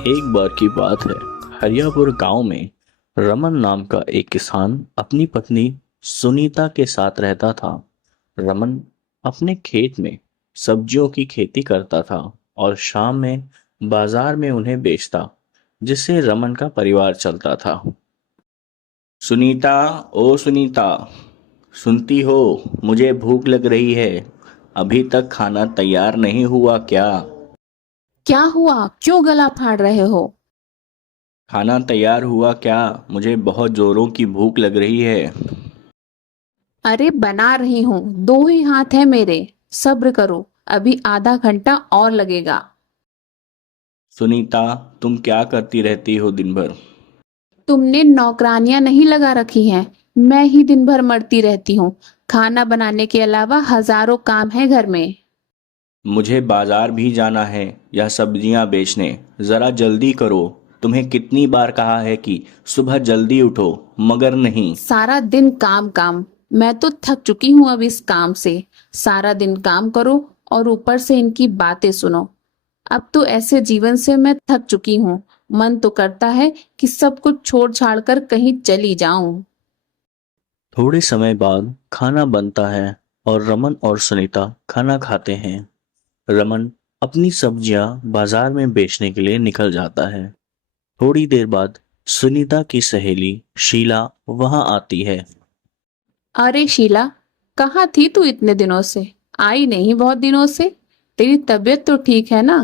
एक बार की बात है। हरियापुर गांव में रमन नाम का एक किसान अपनी पत्नी सुनीता के साथ रहता था। रमन अपने खेत में सब्जियों की खेती करता था और शाम में बाजार में उन्हें बेचता, जिससे रमन का परिवार चलता था। सुनीता, ओ सुनीता, सुनती हो? मुझे भूख लग रही है। अभी तक खाना तैयार नहीं हुआ क्या? क्या हुआ? क्यों गला फाड़ रहे हो? खाना तैयार हुआ क्या? मुझे बहुत जोरों की भूख लग रही है। अरे बना रही हूँ, दो ही हाथ है मेरे। सब्र करो, अभी आधा घंटा और लगेगा। सुनीता, तुम क्या करती रहती हो दिन भर? तुमने नौकरानियां नहीं लगा रखी हैं। मैं ही दिन भर मरती रहती हूँ। खाना बनाने के अलावा हजारों काम है घर में। मुझे बाजार भी जाना है, यह सब्जियां बेचने। जरा जल्दी करो। तुम्हें कितनी बार कहा है कि सुबह जल्दी उठो, मगर नहीं। सारा दिन काम काम। मैं तो थक चुकी हूँ अब इस काम से। सारा दिन काम करो और ऊपर से इनकी बातें सुनो। अब तो ऐसे जीवन से मैं थक चुकी हूँ। मन तो करता है कि सब कुछ छोड़ छाड़ कर कहीं चली जाऊं। थोड़े समय बाद खाना बनता है और रमन और सुनीता खाना खाते हैं। रमन अपनी सब्जियां बाजार में बेचने के लिए निकल जाता है। थोड़ी देर बाद सुनीता की सहेली शीला वहां आती है। अरे शीला, कहाँ थी तू इतने दिनों से? आई नहीं बहुत दिनों से। तेरी तबीयत तो ठीक है ना?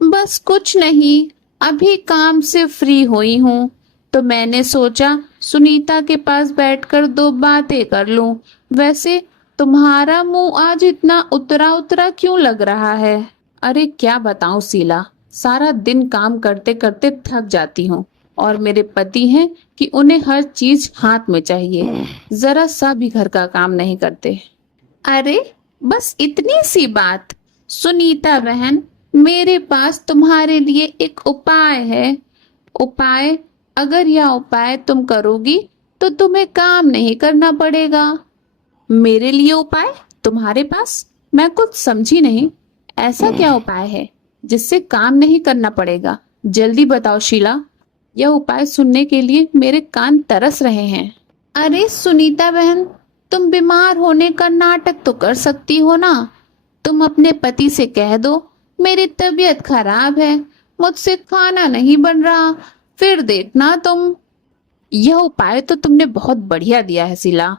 बस कुछ नहीं, अभी काम से फ्री हुई हूँ, तो मैंने सोचा सुनीता के पास बैठकर दो बातें कर लूं। वैसे तुम्हारा मुंह आज इतना उतरा उतरा क्यों लग रहा है? अरे क्या बताऊं शीला, सारा दिन काम करते करते थक जाती हूँ। और मेरे पति हैं कि उन्हें हर चीज हाथ में चाहिए, जरा सा भी घर का काम नहीं करते। अरे बस इतनी सी बात। सुनीता बहन, मेरे पास तुम्हारे लिए एक उपाय है। उपाय? अगर यह उपाय तुम करोगी तो तुम्हें काम नहीं करना पड़ेगा। मेरे लिए उपाय? तुम्हारे पास? मैं कुछ समझी नहीं। ऐसा क्या उपाय है जिससे काम नहीं करना पड़ेगा? जल्दी बताओ शीला। यह उपाय सुनने के लिए मेरे कान तरस रहे हैं। अरे सुनीता बहन, तुम बीमार होने का नाटक तो कर सकती हो ना। तुम अपने पति से कह दो मेरी तबीयत खराब है, मुझसे खाना नहीं बन रहा, फिर देखना तुम। यह उपाय तो तुमने बहुत बढ़िया दिया है शीला,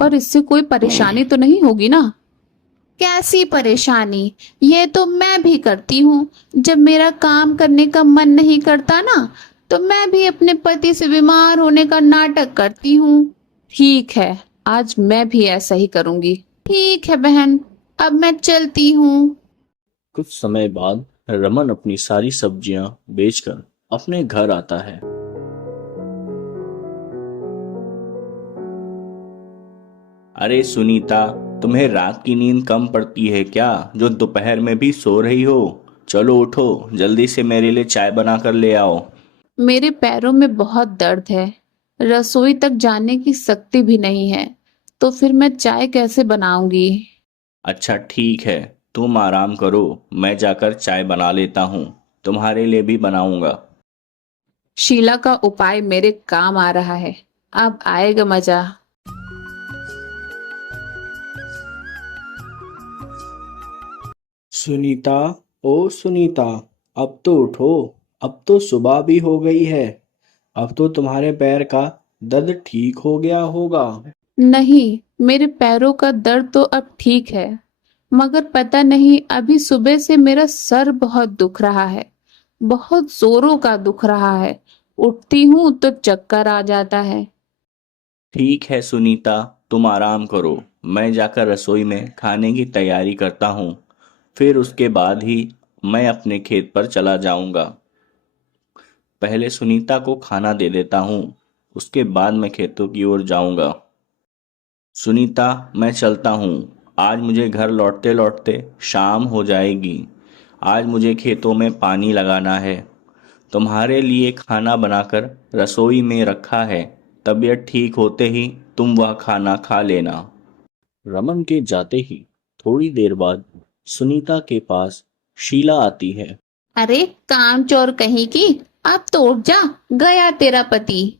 पर इससे कोई परेशानी तो नहीं होगी ना? कैसी परेशानी? ये तो मैं भी करती हूँ। जब मेरा काम करने का मन नहीं करता ना, तो मैं भी अपने पति से बीमार होने का नाटक करती हूँ। ठीक है, आज मैं भी ऐसा ही करूंगी। ठीक है बहन, अब मैं चलती हूँ। कुछ समय बाद रमन अपनी सारी सब्जियां बेचकर अपने घर आता है। अरे सुनीता, तुम्हें रात की नींद कम पड़ती है क्या, जो दोपहर में भी सो रही हो? चलो उठो, जल्दी से मेरे लिए चाय बना कर ले आओ। मेरे पैरों में बहुत दर्द है, रसोई तक जाने की शक्ति भी नहीं है, तो फिर मैं चाय कैसे बनाऊंगी? अच्छा ठीक है, तुम आराम करो, मैं जाकर चाय बना लेता हूँ। तुम्हारे लिए भी बनाऊंगा। शीला का उपाय मेरे काम आ रहा है। अब आएगा मजा। सुनीता, ओ सुनीता, अब तो उठो। अब तो सुबह भी हो गई है। अब तो तुम्हारे पैर का दर्द ठीक हो गया होगा। नहीं, मेरे पैरों का दर्द तो अब ठीक है, मगर पता नहीं अभी सुबह से मेरा सर बहुत दुख रहा है। बहुत जोरों का दुख रहा है। उठती हूँ तो चक्कर आ जाता है। ठीक है सुनीता, तुम आराम करो। मैं जाकर रसोई में खाने की तैयारी करता हूँ। फिर उसके बाद ही मैं अपने खेत पर चला जाऊंगा। पहले सुनीता को खाना दे देता हूँ, उसके बाद मैं खेतों की ओर जाऊंगा। सुनीता, मैं चलता हूँ। आज मुझे घर लौटते लौटते शाम हो जाएगी। आज मुझे खेतों में पानी लगाना है। तुम्हारे लिए खाना बनाकर रसोई में रखा है। तबीयत ठीक होते ही तुम वह खाना खा लेना। रमन के जाते ही थोड़ी देर बाद सुनीता के पास शीला आती है। अरे कामचोर कहीं की, अब तो उठ जा, गया तेरा पति।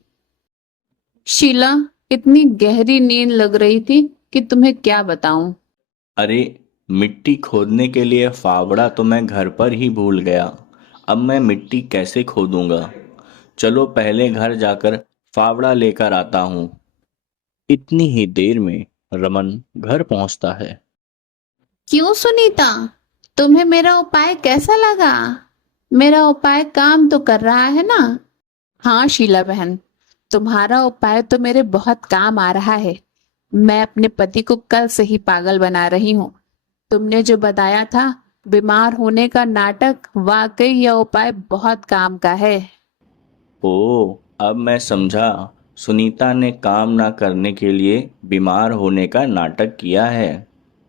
शीला, इतनी गहरी नींद लग रही थी कि तुम्हें क्या बताऊं। अरे, मिट्टी खोदने के लिए फावड़ा तो मैं घर पर ही भूल गया। अब मैं मिट्टी कैसे खोदूंगा? चलो पहले घर जाकर फावड़ा लेकर आता हूँ। इतनी ही देर में रमन घर पहुंचता है। क्यों सुनीता, तुम्हें मेरा उपाय कैसा लगा? मेरा उपाय काम तो कर रहा है ना? हाँ शीला बहन, तुम्हारा उपाय तो मेरे बहुत काम आ रहा है। मैं अपने पति को कल से ही पागल बना रही हूँ। तुमने जो बताया था बीमार होने का नाटक, वाकई यह उपाय बहुत काम का है। ओ, अब मैं समझा। सुनीता ने काम ना करने के लिए बीमार होने का नाटक किया है।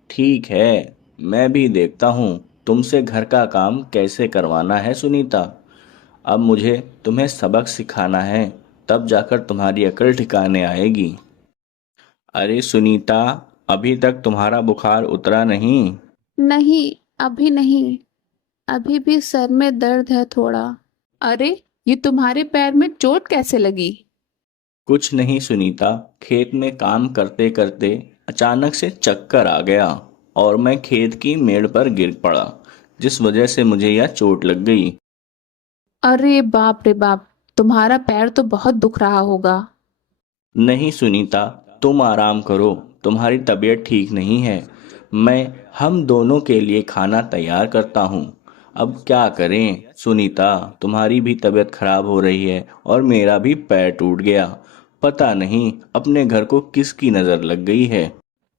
ठीक है, मैं भी देखता हूँ तुमसे घर का काम कैसे करवाना है सुनीता। अब मुझे तुम्हें सबक सिखाना है, तब जाकर तुम्हारी अकल ठिकाने आएगी। अरे सुनीता, अभी तक तुम्हारा बुखार उतरा नहीं? नहीं, अभी नहीं, अभी भी सर में दर्द है थोड़ा। अरे, ये तुम्हारे पैर में चोट कैसे लगी? कुछ नहीं सुनीता, खेत में काम करते करते अचानक से चक्कर आ गया और मैं खेत की मेड़ पर गिर पड़ा, जिस वजह से मुझे यह चोट लग गई। अरे बाप रे बाप, तुम्हारा पैर तो बहुत दुख रहा होगा। नहीं सुनीता, तुम आराम करो, तुम्हारी तबीयत ठीक नहीं है। मैं हम दोनों के लिए खाना तैयार करता हूँ। अब क्या करें सुनीता, तुम्हारी भी तबीयत खराब हो रही है और मेरा भी पैर टूट गया। पता नहीं अपने घर को किसकी नज़र लग गई है।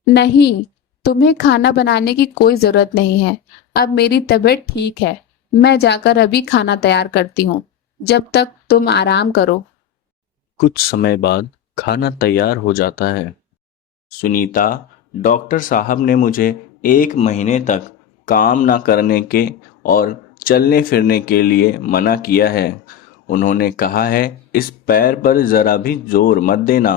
नहीं, तुम्हें खाना बनाने की कोई जरूरत नहीं है। अब मेरी तबीयत ठीक है, मैं जाकर अभी खाना तैयार करती हूँ, जब तक तुम आराम करो। कुछ समय बाद खाना तैयार हो जाता है। सुनीता, डॉक्टर साहब ने मुझे 1 महीने तक काम ना करने के और चलने फिरने के लिए मना किया है। उन्होंने कहा है इस पैर पर ज़रा भी जोर मत देना।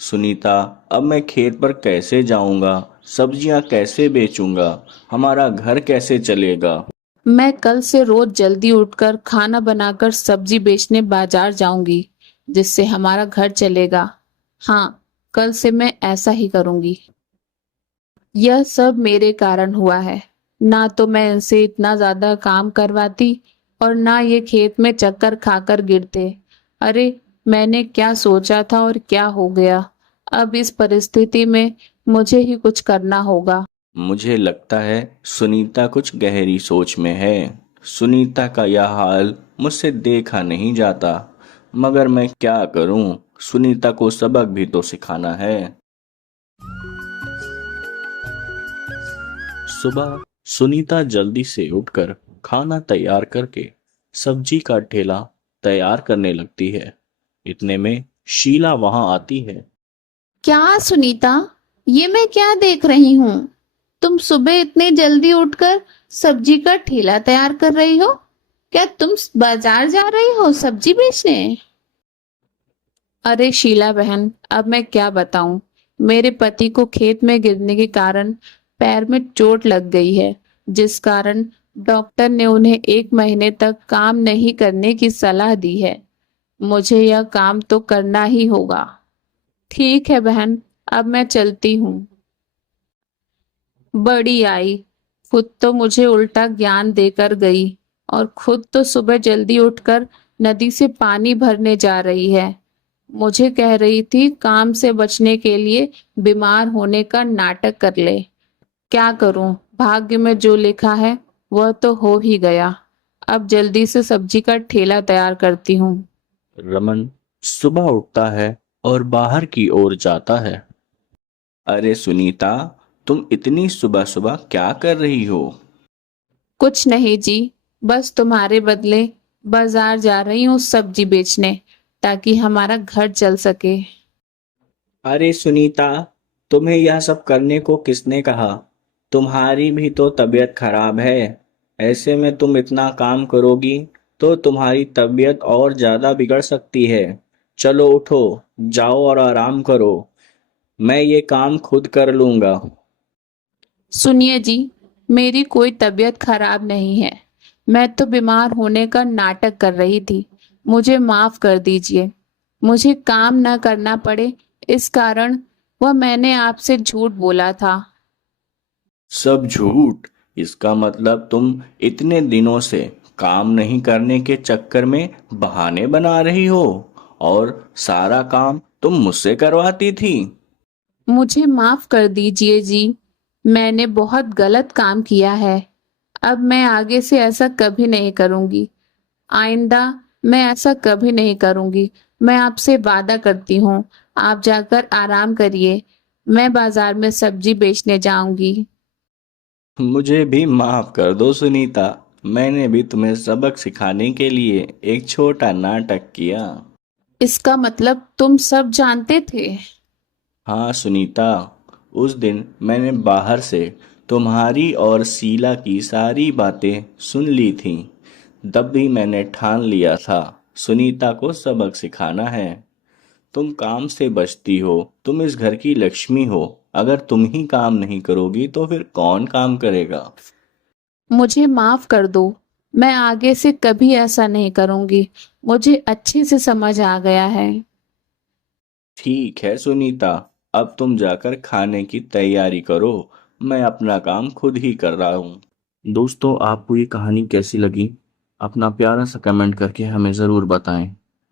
सुनीता, अब मैं खेत पर कैसे जाऊंगा? सब्जियां कैसे बेचूंगा? हमारा घर कैसे चलेगा? मैं कल से रोज जल्दी उठकर खाना बनाकर सब्जी बेचने बाजार जाऊंगी, जिससे हमारा घर चलेगा। हाँ, कल से मैं ऐसा ही करूंगी। यह सब मेरे कारण हुआ है। ना तो मैं इनसे इतना ज्यादा काम करवाती और ना ये खेत में चक्कर खाकर गिरते। अरे, मैंने क्या सोचा था और क्या हो गया। अब इस परिस्थिति में मुझे ही कुछ करना होगा। मुझे लगता है सुनीता कुछ गहरी सोच में है। सुनीता का यह हाल मुझसे देखा नहीं जाता, मगर मैं क्या करूं? सुनीता को सबक भी तो सिखाना है। सुबह सुनीता जल्दी से उठकर खाना तैयार करके सब्जी का ठेला तैयार करने लगती है। इतने में शीला वहां आती है। क्या सुनीता, ये मैं क्या देख रही हूँ? तुम सुबह इतने जल्दी उठकर सब्जी का ठेला तैयार कर रही हो? क्या तुम बाजार जा रही हो सब्जी बेचने? अरे शीला बहन, अब मैं क्या बताऊं। मेरे पति को खेत में गिरने के कारण पैर में चोट लग गई है, जिस कारण डॉक्टर ने उन्हें 1 महीने तक काम नहीं करने की सलाह दी है। मुझे यह काम तो करना ही होगा। ठीक है बहन, अब मैं चलती हूँ। बड़ी आई, खुद तो मुझे उल्टा ज्ञान देकर गई और खुद तो सुबह जल्दी उठकर नदी से पानी भरने जा रही है। मुझे कह रही थी काम से बचने के लिए बीमार होने का नाटक कर ले। क्या करूं, भाग्य में जो लिखा है वह तो हो ही गया। अब जल्दी से सब्जी का ठेला तैयार करती हूँ। रमन सुबह उठता है और बाहर की ओर जाता है। अरे सुनीता, तुम इतनी सुबह सुबह क्या कर रही हो? कुछ नहीं जी, बस तुम्हारे बदले बाजार जा रही हूँ सब्जी बेचने, ताकि हमारा घर चल सके। अरे सुनीता, तुम्हें यह सब करने को किसने कहा? तुम्हारी भी तो तबीयत खराब है। ऐसे में तुम इतना काम करोगी तो तुम्हारी तबीयत और ज़्यादा बिगड़ सकती है। चलो उठो, जाओ और आराम करो। मैं ये काम खुद कर लूँगा। सुनिए जी, मेरी कोई तबीयत खराब नहीं है। मैं तो बीमार होने का नाटक कर रही थी। मुझे माफ कर दीजिए। मुझे काम न करना पड़े इस कारण वह मैंने आपसे झूठ बोला था। सब झूठ? इसका मतलब तुम इतने दिनों से काम नहीं करने के चक्कर में बहाने बना रही हो और सारा काम तुम मुझसे करवाती थी। मुझे माफ कर दीजिए जी। मैंने बहुत गलत काम किया है। अब मैं आगे से ऐसा कभी नहीं करूंगी। आइंदा मैं ऐसा कभी नहीं करूंगी। मैं आपसे वादा करती हूँ। आप जाकर आराम करिए। मैं बाजार में सब्जी बेचने जाऊंगी। मुझे भी माफ कर दो सुनीता। मैंने भी तुम्हें सबक सिखाने के लिए एक छोटा नाटक किया। इसका मतलब तुम सब जानते थे? हाँ सुनीता, उस दिन मैंने बाहर से तुम्हारी और शीला की सारी बातें सुन ली थीं। तब भी मैंने ठान लिया था सुनीता को सबक सिखाना है। तुम काम से बचती हो, तुम इस घर की लक्ष्मी हो। अगर तुम ही काम नहीं करोगी तो फिर कौन काम करेगा? मुझे माफ कर दो। मैं आगे से कभी ऐसा नहीं करूंगी। मुझे अच्छे से समझ आ गया है। ठीक है सुनीता, अब तुम जाकर खाने की तैयारी करो। मैं अपना काम खुद ही कर रहा हूँ। दोस्तों, आपको ये कहानी कैसी लगी? अपना प्यारा सा कमेंट करके हमें ज़रूर बताएं।